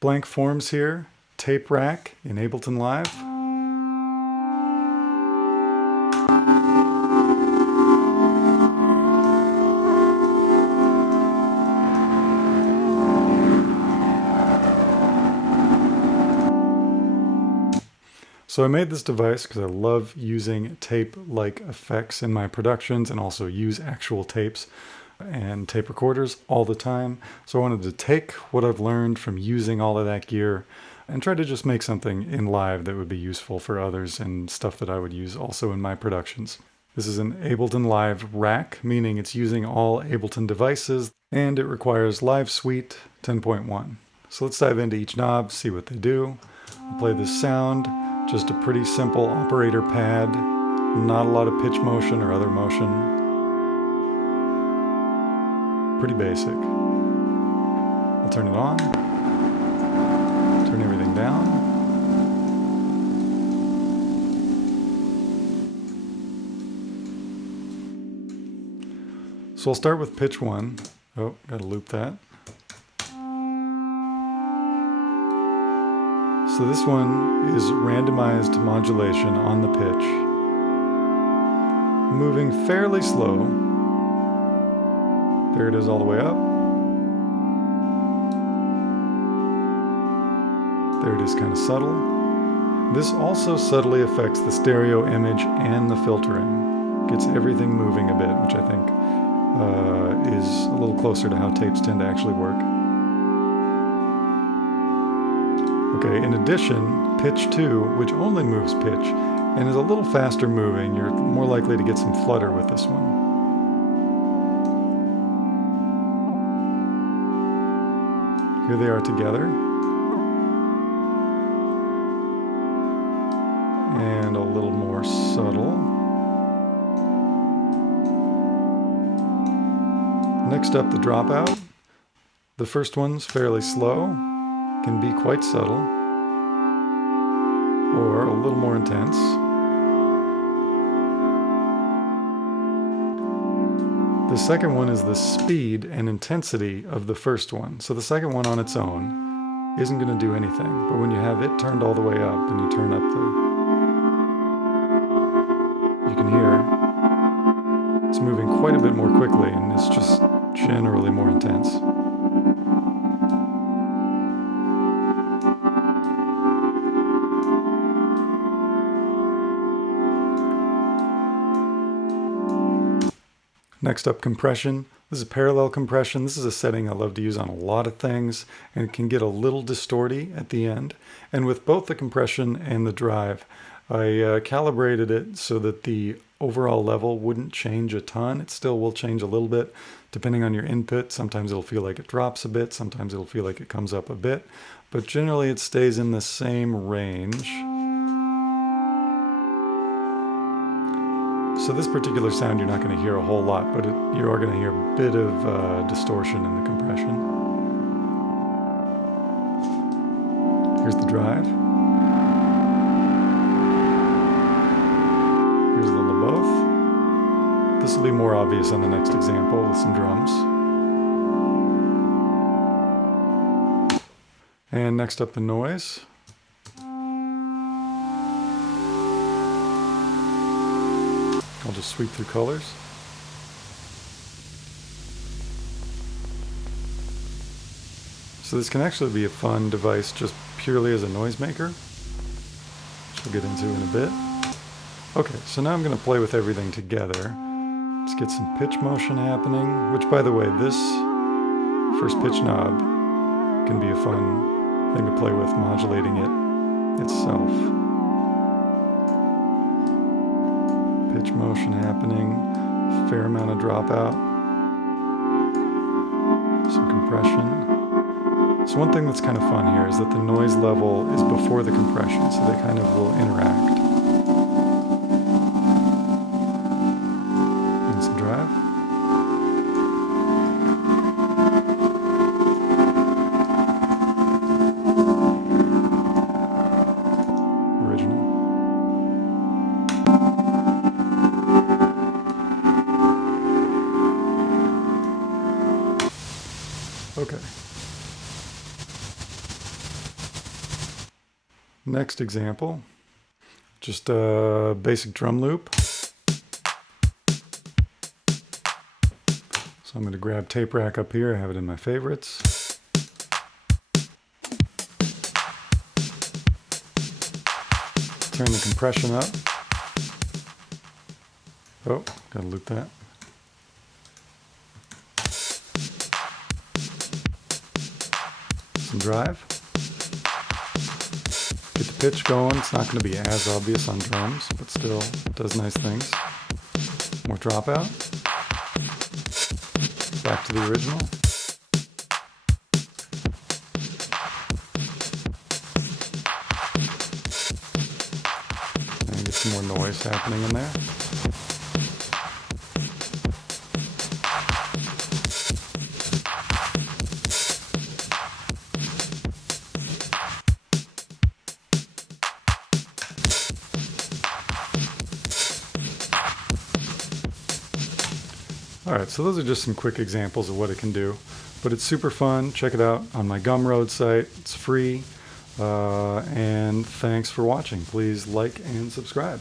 Blank Forms here, tape rack in Ableton Live. So I made this device because I love using tape-like effects in my productions and also use actual tapes and tape recorders all the time. So I wanted to take what I've learned from using all of that gear and try to just make something in live that would be useful for others and stuff that I would use also in my productions. This is an Ableton Live rack, meaning it's using all Ableton devices, and it requires Live Suite 10.1. So let's dive into each knob, see what they do. I'll play this sound. Just a pretty simple operator pad, not a lot of pitch motion or other motion. Pretty basic. I'll turn it on, turn everything down. So I'll start with pitch 1. Oh, gotta loop that. So this one is randomized modulation on the pitch, moving fairly slow. There it is all the way up. There it is kind of subtle. This also subtly affects the stereo image and the filtering. Gets everything moving a bit, which I think is a little closer to how tapes tend to actually work. Okay, in addition, pitch 2, which only moves pitch and is a little faster moving, you're more likely to get some flutter with this one. Here they are together. And a little more subtle. Next up, the Dropout. The first one's fairly slow. Can be quite subtle, or a little more intense. The second one is the speed and intensity of the first one. So the second one on its own isn't going to do anything, but when you have it turned all the way up and you turn up you can hear it's moving quite a bit more quickly, and it's just generally more intense. Next up, compression. This is parallel compression. This is a setting I love to use on a lot of things, and it can get a little distorty at the end. And with both the compression and the drive, I calibrated it so that the overall level wouldn't change a ton. It still will change a little bit depending on your input. Sometimes it'll feel like it drops a bit, sometimes it'll feel like it comes up a bit, but generally it stays in the same range. So this particular sound you're not going to hear a whole lot, but you are going to hear a bit of distortion in the compression. Here's the drive. Here's a little of both. This will be more obvious on the next example with some drums. And next up, the noise. I'll just sweep through colors. So this can actually be a fun device just purely as a noisemaker, which we'll get into in a bit. Okay, so now I'm going to play with everything together. Let's get some pitch motion happening, which, by the way, this first pitch knob can be a fun thing to play with, modulating it itself. Pitch motion happening, fair amount of dropout, some compression. So one thing that's kind of fun here is that the noise level is before the compression, so they kind of will interact. And some drive. Original. Okay. Next example, just a basic drum loop. So I'm going to grab tape rack up here, I have it in my favorites. Turn the compression up. Oh, gotta loop that. Some drive. Get the pitch going. It's not going to be as obvious on drums, but still does nice things. More dropout. Back to the original. And get some more noise happening in there. Alright, so those are just some quick examples of what it can do, but it's super fun. Check it out on my Gumroad site. It's free, and thanks for watching. Please like and subscribe.